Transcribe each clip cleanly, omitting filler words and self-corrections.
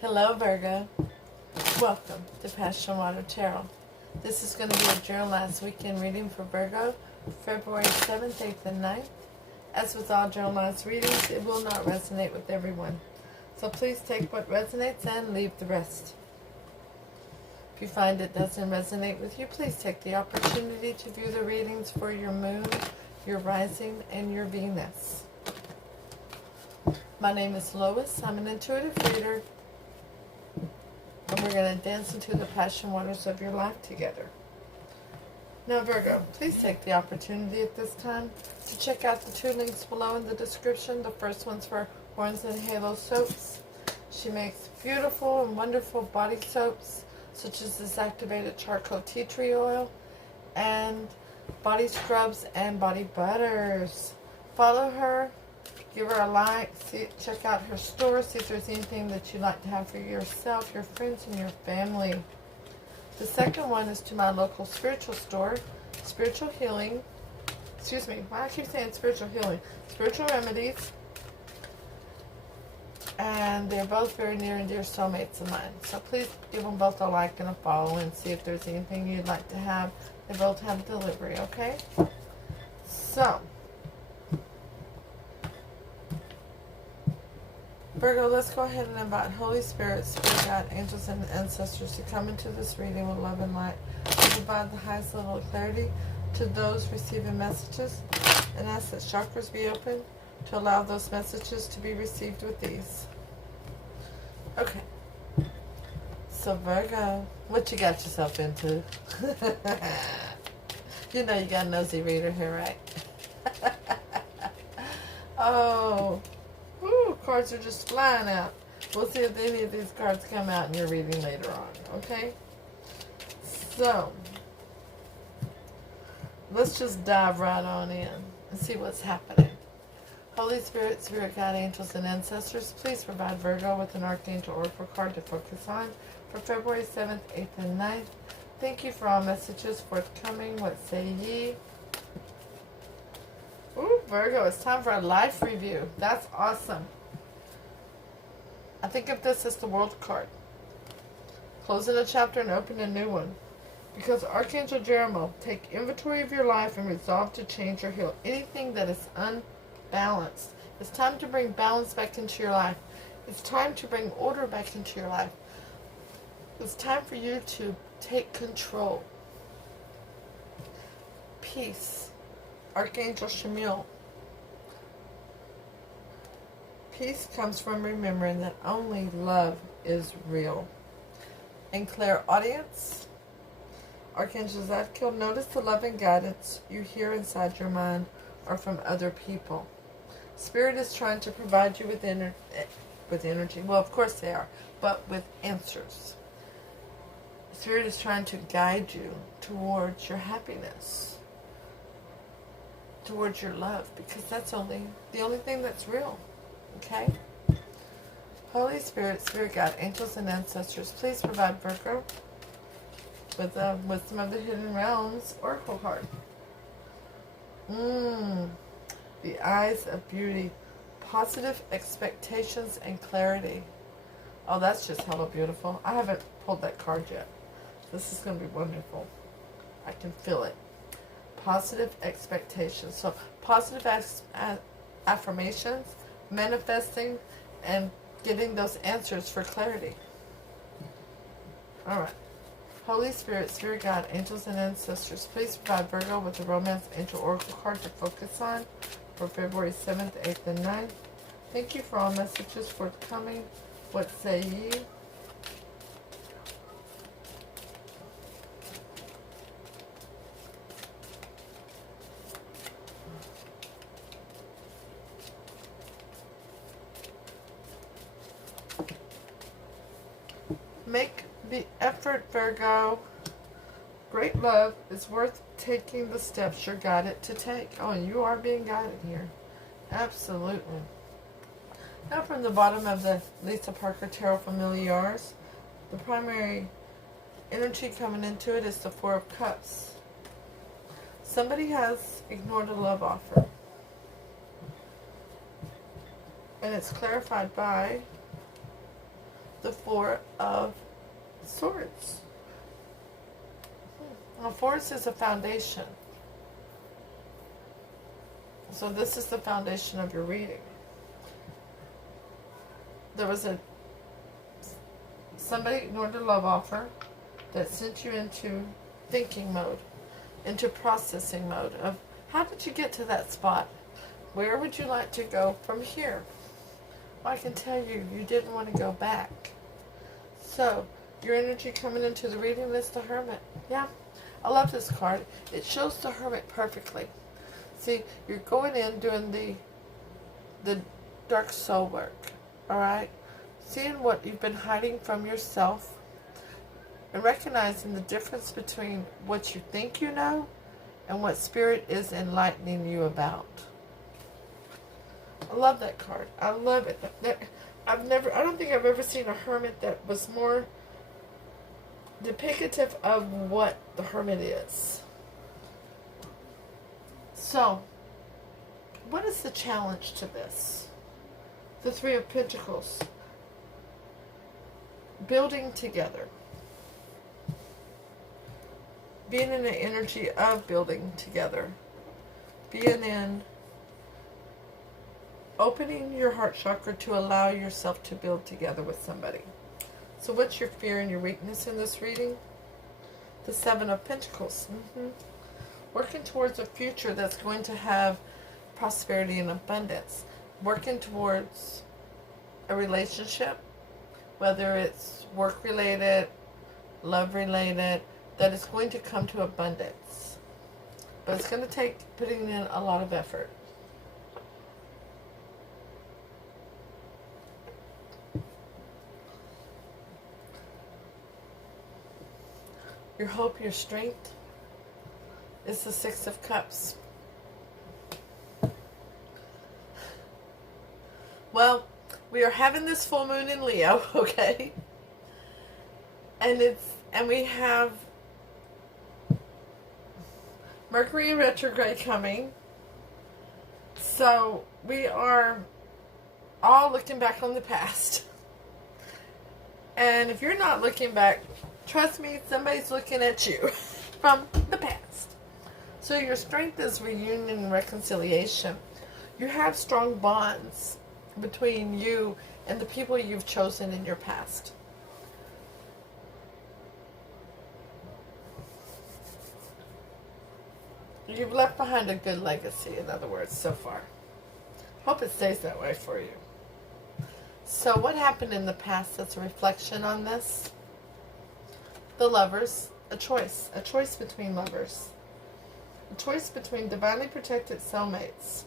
Hello Virgo, welcome to PassionWater Tarot. This is going to be a Journal Last Weekend reading for Virgo, February 7th, 8th, and 9th. As with all Journal Last readings, it will not resonate with everyone. So please take what resonates and leave the rest. If you find it doesn't resonate with you, please take the opportunity to view the readings for your moon, your rising, and your Venus. My name is Lois. I'm an intuitive reader. And we're going to dance into the passion waters of your life together. Now Virgo, please take the opportunity at this time to check out the two links below in the description. The first one's for Horns and Halo soaps. She makes beautiful and wonderful body soaps, such as this activated charcoal tea tree oil, and body scrubs and body butters. Follow her. Give her a like, check out her store, see if there's anything that you'd like to have for yourself, your friends, and your family. The second one is to my local spiritual store, Spiritual Healing. Excuse me, why I keep saying Spiritual Healing? Spiritual Remedies. And they're both very near and dear soulmates of mine. So please give them both a like and a follow and see if there's anything you'd like to have. They both have delivery, okay? So, Virgo, let's go ahead and invite Holy Spirit, Spirit Guide, angels, and ancestors to come into this reading with love and light and provide the highest level of clarity to those receiving messages, and ask that chakras be open to allow those messages to be received with ease. Okay. So Virgo, what you got yourself into? You know you got a nosy reader here, right? Oh. Woo, cards are just flying out. We'll see if any of these cards come out in your reading later on, okay? So, let's just dive right on in and see what's happening. Holy Spirit, Spirit Guide, angels, and ancestors, please provide Virgo with an Archangel Oracle card to focus on for February 7th, 8th, and 9th. Thank you for all messages forthcoming. What say ye? Ooh, Virgo, it's time for a life review. That's awesome. I think of this as the World card. Closing a chapter and opening a new one. Because Archangel Jeremiah, take inventory of your life and resolve to change or heal anything that is unbalanced. It's time to bring balance back into your life. It's time to bring order back into your life. It's time for you to take control. Peace. Archangel Shamiel. Peace comes from remembering that only love is real. In clairaudience, Archangel Zadkiel, notice the love and guidance you hear inside your mind or from other people. Spirit is trying to provide you with energy. Well, of course they are, but with answers. Spirit is trying to guide you towards your happiness, towards your love, because that's the only thing that's real. Okay? Holy Spirit, Spirit Guide, angels, and ancestors, please provide Virgo with Wisdom of the Hidden Realms Oracle card. The eyes of beauty, positive expectations and clarity. Oh, that's just hella beautiful. I haven't pulled that card yet. This is going to be wonderful. I can feel it. Positive expectations. So positive affirmations, manifesting, and getting those answers for clarity. Alright. Holy Spirit, Spirit Guide, angels, and ancestors, please provide Virgo with the Romance Angel Oracle card to focus on for February 7th, 8th, and 9th. Thank you for all messages forthcoming. What say ye? Make the effort, Virgo. Great love is worth taking the steps you're guided to take. Oh, and you are being guided here. Absolutely. Now from the bottom of the Lisa Parker Tarot Familiars, the primary energy coming into it is the Four of Cups. Somebody has ignored a love offer. And it's clarified by the Four of Swords. Now, Swords is a foundation. So this is the foundation of your reading. There was somebody ignored a love offer that sent you into thinking mode, into processing mode of how did you get to that spot? Where would you like to go from here? Well, I can tell you, you didn't want to go back. So, your energy coming into the reading is the Hermit. Yeah, I love this card. It shows the Hermit perfectly. See, you're going in doing the dark soul work, alright? Seeing what you've been hiding from yourself and recognizing the difference between what you think you know and what Spirit is enlightening you about. I love that card. I love it. I don't think I've ever seen a Hermit that was more duplicative of what the Hermit is. So, what is the challenge to this? The Three of Pentacles. Building together. Being in the energy of building together. Being in opening your heart chakra to allow yourself to build together with somebody. So what's your fear and your weakness in this reading? The Seven of Pentacles. Working towards a future that's going to have prosperity and abundance. Working towards a relationship, whether it's work-related, love-related, that is going to come to abundance. But it's going to take putting in a lot of effort. Your hope, your strength is the Six of Cups. Well, we are having this full moon in Leo, okay? And we have Mercury in retrograde coming. So we are all looking back on the past. And if you're not looking back, trust me, somebody's looking at you from the past. So your strength is reunion and reconciliation. You have strong bonds between you and the people you've chosen in your past. You've left behind a good legacy, in other words, so far. Hope it stays that way for you. So what happened in the past that's a reflection on this? The Lovers, a choice between lovers. A choice between divinely protected soulmates.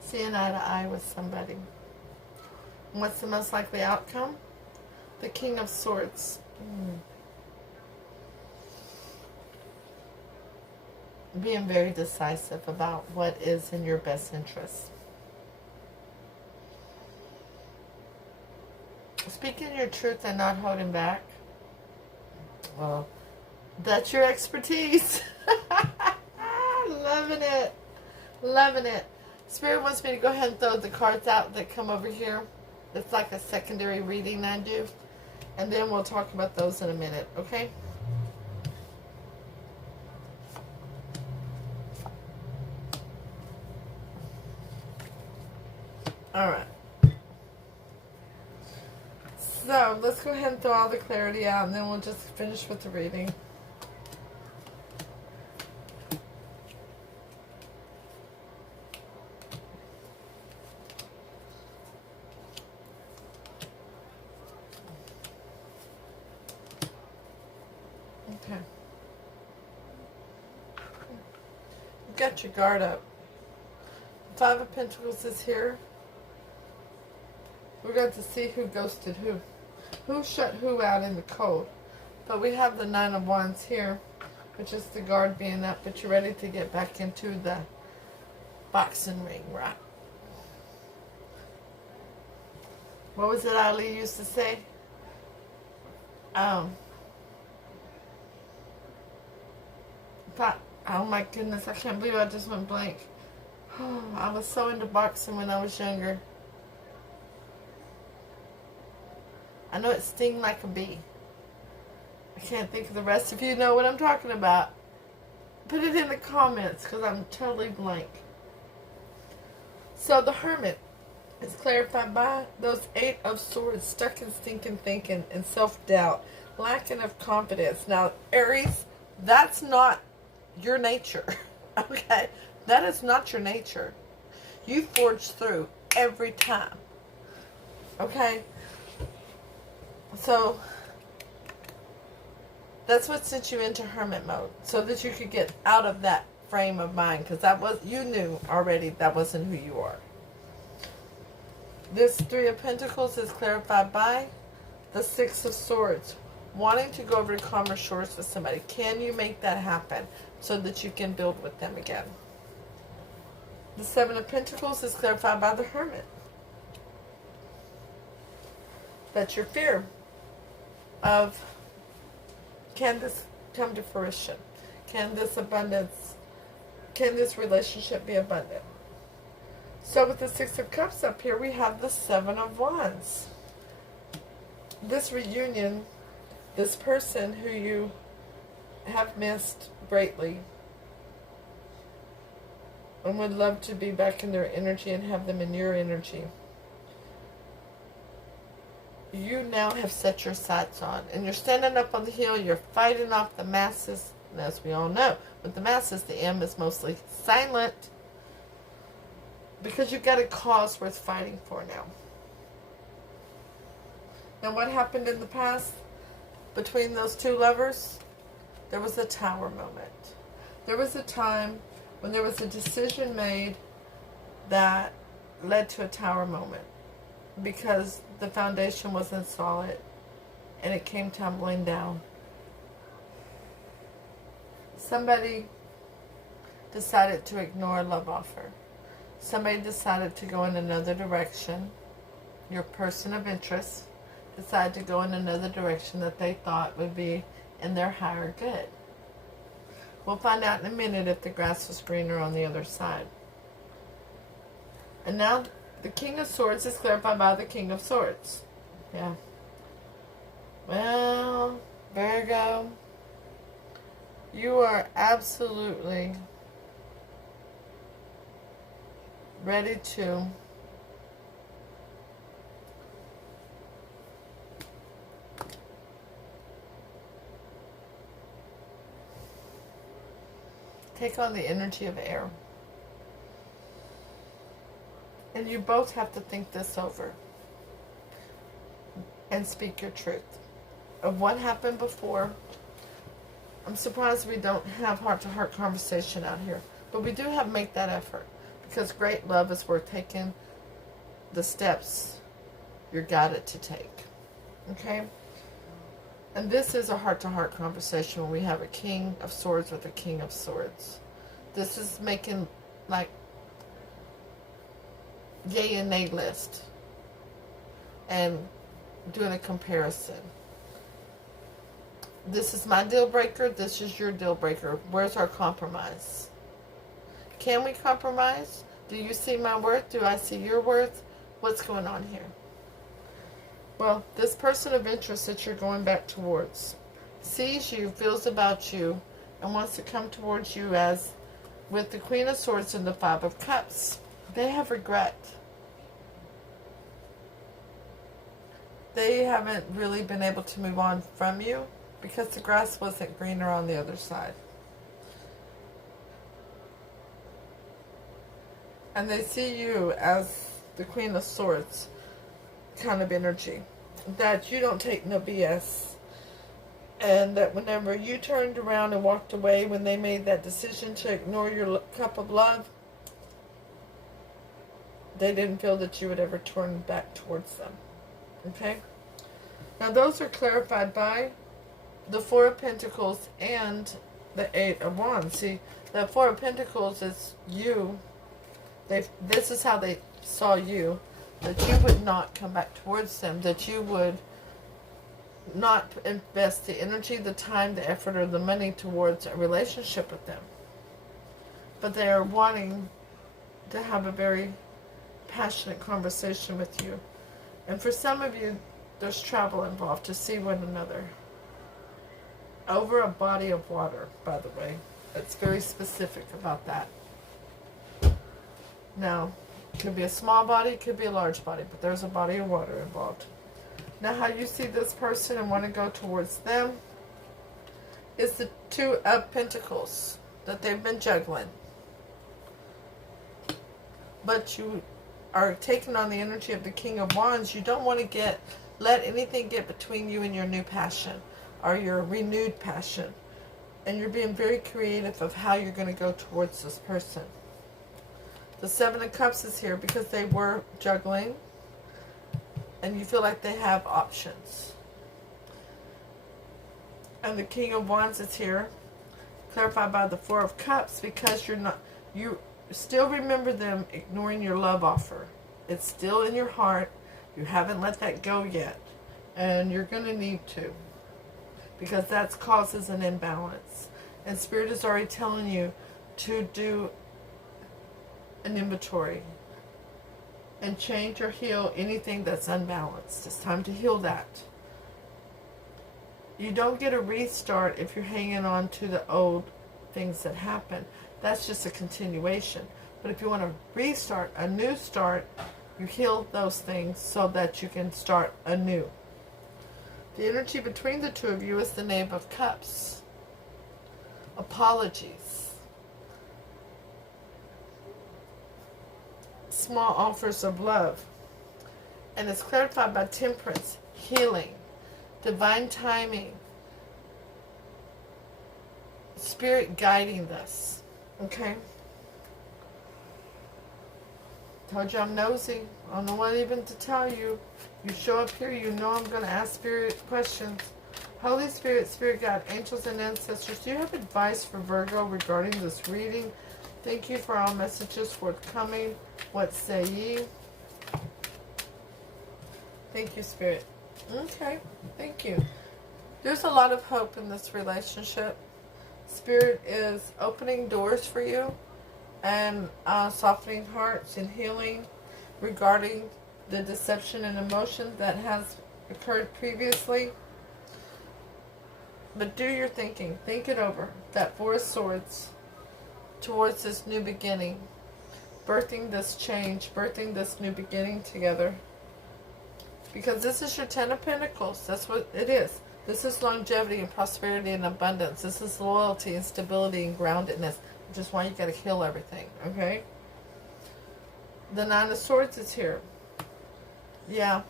Seeing eye to eye with somebody. And what's the most likely outcome? The King of Swords. Being very decisive about what is in your best interest. Speaking your truth and not holding back. Well, that's your expertise. Loving it. Loving it. Spirit wants me to go ahead and throw the cards out that come over here. It's like a secondary reading I do. And then we'll talk about those in a minute, okay? Alright. So, let's go ahead and throw all the clarity out and then we'll just finish with the reading. Okay. You've got your guard up. Five of Pentacles is here. We're going to see who ghosted who. Who shut who out in the cold. But we have the Nine of Wands here, which is the guard being up, but you're ready to get back into the boxing ring, right? What was it Ali used to say? Oh my goodness, I can't believe I just went blank. I was so into boxing when I was younger. I know it sting like a bee. I can't think of the rest of you know what I'm talking about. Put it in the comments because I'm totally blank. So the Hermit is clarified by those 8 of Swords, stuck in stinking thinking and self-doubt, lacking of confidence. Now, Aries, that's not your nature. Okay? That is not your nature. You forge through every time. Okay? So, that's what sent you into hermit mode, so that you could get out of that frame of mind, because that was, you knew already that wasn't who you are. This 3 of Pentacles is clarified by the 6 of Swords, wanting to go over to calmer shores with somebody. Can you make that happen so that you can build with them again? The 7 of Pentacles is clarified by the Hermit. That's your fear of, can this come to fruition? Can this abundance, can this relationship be abundant? So with the 6 of Cups up here, we have the 7 of Wands. This reunion, this person who you have missed greatly and would love to be back in their energy and have them in your energy, you now have set your sights on. And you're standing up on the hill, you're fighting off the masses. And as we all know, with the masses, the M is mostly silent, because you've got a cause worth fighting for now. Now, what happened in the past between those 2 lovers? There was a tower moment. There was a time when there was a decision made that led to a tower moment, because the foundation wasn't solid and it came tumbling down. Somebody decided to ignore a love offer. Somebody decided to go in another direction. Your person of interest decided to go in another direction that they thought would be in their higher good. We'll find out in a minute if the grass was greener on the other side. And now the King of Swords is clarified by the King of Swords. Yeah. Well, Virgo, you are absolutely ready to take on the energy of air. And you both have to think this over and speak your truth of what happened before. I'm surprised we don't have heart-to-heart conversation out here, but we do have make that effort, because great love is worth taking the steps you're guided to take. Okay? And this is a heart-to-heart conversation when we have a King of Swords with a King of Swords. This is making like yay and nay list and doing a comparison. This is my deal breaker. This is your deal breaker. Where's our compromise? Can we compromise? Do you see my worth? Do I see your worth? What's going on here? Well, this person of interest that you're going back towards sees you, feels about you, and wants to come towards you as with the Queen of Swords and the 5 of Cups. They have regret. They haven't really been able to move on from you because the grass wasn't greener on the other side. And they see you as the Queen of Swords kind of energy. That you don't take no BS. And that whenever you turned around and walked away when they made that decision to ignore your cup of love, they didn't feel that you would ever turn back towards them. Okay? Now those are clarified by the 4 of Pentacles and the 8 of Wands. See, the 4 of Pentacles is you. This is how they saw you. That you would not come back towards them. That you would not invest the energy, the time, the effort, or the money towards a relationship with them. But they are wanting to have a very passionate conversation with you. And for some of you, there's travel involved to see one another. Over a body of water, by the way. It's very specific about that. Now, it could be a small body, it could be a large body, but there's a body of water involved. Now, how you see this person and want to go towards them is the Two of Pentacles that they've been juggling. But you are taking on the energy of the King of Wands. You don't want to let anything get between you and your new passion or your renewed passion. And you're being very creative of how you're going to go towards this person. The Seven of Cups is here because they were juggling and you feel like they have options. And the King of Wands is here, clarified by the Four of Cups, because you still remember them ignoring your love offer. It's still in your heart. You haven't let that go yet. And you're going to need to, because that causes an imbalance. And Spirit is already telling you to do an inventory and change or heal anything that's unbalanced. It's time to heal that. You don't get a restart if you're hanging on to the old things that happened. That's just a continuation. But if you want to restart, a new start, you heal those things so that you can start anew. The energy between the two of you is the Knave of Cups. Apologies. Small offers of love. And it's clarified by Temperance, healing, divine timing, Spirit guiding this. Okay? Told you I'm nosy. I don't know what even to tell you. You show up here, you know I'm going to ask Spirit questions. Holy Spirit, Spirit God, angels and ancestors, do you have advice for Virgo regarding this reading? Thank you for all messages forthcoming. What say ye? Thank you, Spirit. Okay, thank you. There's a lot of hope in this relationship. Spirit is opening doors for you and softening hearts and healing regarding the deception and emotion that has occurred previously. But do your thinking. Think it over. That Four of Swords towards this new beginning. Birthing this change. Birthing this new beginning together. Because this is your Ten of Pentacles. That's what it is. This is longevity and prosperity and abundance. This is loyalty and stability and groundedness. Which is why you got to heal everything. Okay? The Nine of Swords is here. Yeah.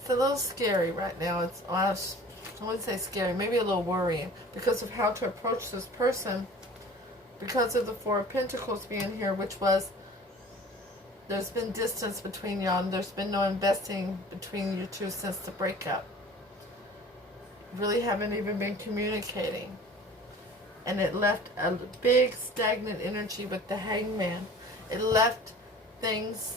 It's a little scary right now. It's, I wouldn't say scary. Maybe a little worrying. Because of how to approach this person. Because of the Four of Pentacles being here. Which was, there's been distance between y'all. And there's been no investing between you two since the breakup. Really haven't even been communicating. And it left a big stagnant energy with the Hangman. It left things,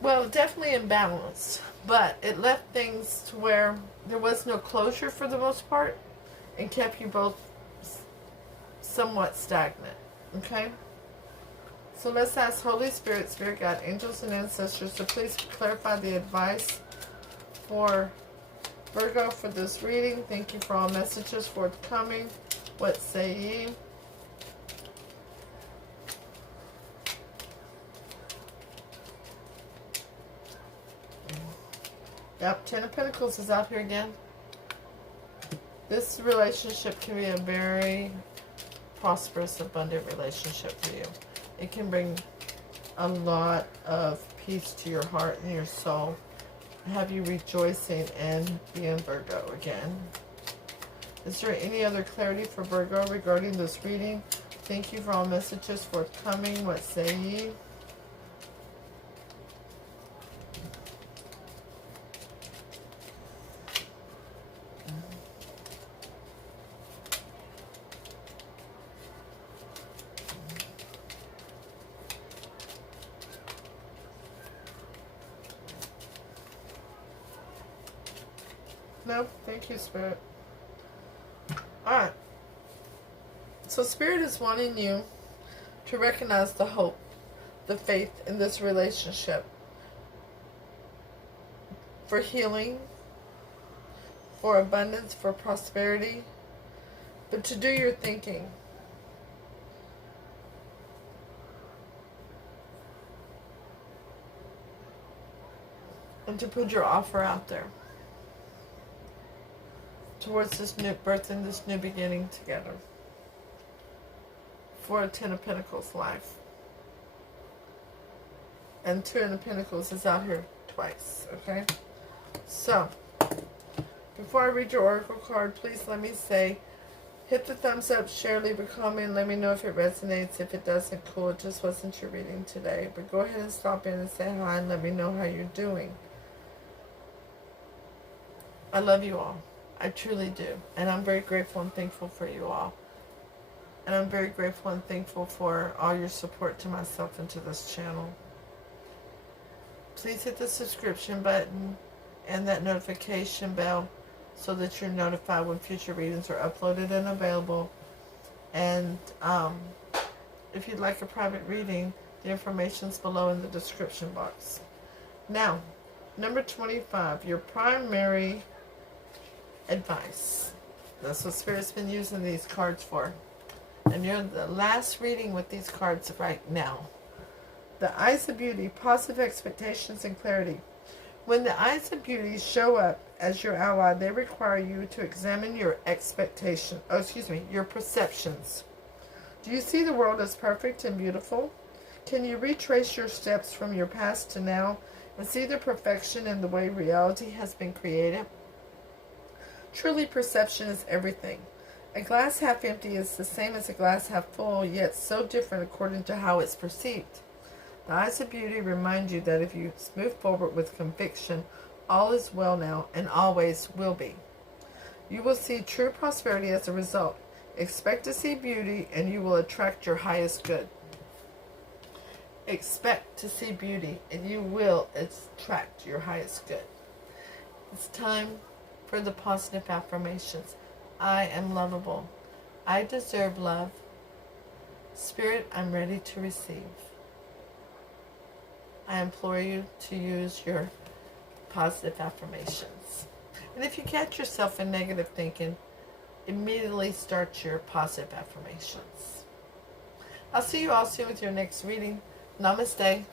well, definitely imbalanced, but it left things to where there was no closure for the most part and kept you both somewhat stagnant. Okay? So let's ask Holy Spirit, Spirit God, angels and ancestors to please clarify the advice for Virgo for this reading. Thank you for all messages forthcoming. What say ye? Yep, Ten of Pentacles is out here again. This relationship can be a very prosperous, abundant relationship for you. It can bring a lot of peace to your heart and your soul. Have you rejoicing and being Virgo again. Is there any other clarity for Virgo regarding this reading? Thank you for all messages forthcoming. What say ye? No, thank you, Spirit. Alright. So Spirit is wanting you to recognize the hope, the faith in this relationship. for healing, for abundance, for prosperity, but to do your thinking. And to put your offer out there towards this new birth and this new beginning together. For a Ten of Pentacles life. And Two of Pentacles is out here twice, okay? So, before I read your oracle card, please let me say, hit the thumbs up, share, leave a comment, let me know if it resonates. If it doesn't, cool, it just wasn't your reading today. But go ahead and stop in and say hi and let me know how you're doing. I love you all. I truly do. And I'm very grateful and thankful for you all. And I'm very grateful and thankful for all your support to myself and to this channel. Please hit the subscription button and that notification bell so that you're notified when future readings are uploaded and available. And if you'd like a private reading, the information's below in the description box. Now, number 25, your primary advice. That's what Spirit's been using these cards for. And you're the last reading with these cards right now. The Eyes of Beauty, positive expectations and clarity. When the Eyes of Beauty show up as your ally, they require you to examine your your perceptions. Do you see the world as perfect and beautiful? Can you retrace your steps from your past to now and see the perfection in the way reality has been created? Truly, perception is everything. A glass half empty is the same as a glass half full, yet so different according to how it's perceived. The Eyes of Beauty remind you that if you move forward with conviction, all is well now and always will be. You will see true prosperity as a result. Expect to see beauty and you will attract your highest good. Expect to see beauty and you will attract your highest good. It's time for the positive affirmations. I am lovable. I deserve love. Spirit, I'm ready to receive. I implore you to use your positive affirmations. And if you catch yourself in negative thinking, immediately start your positive affirmations. I'll see you all soon with your next reading. Namaste.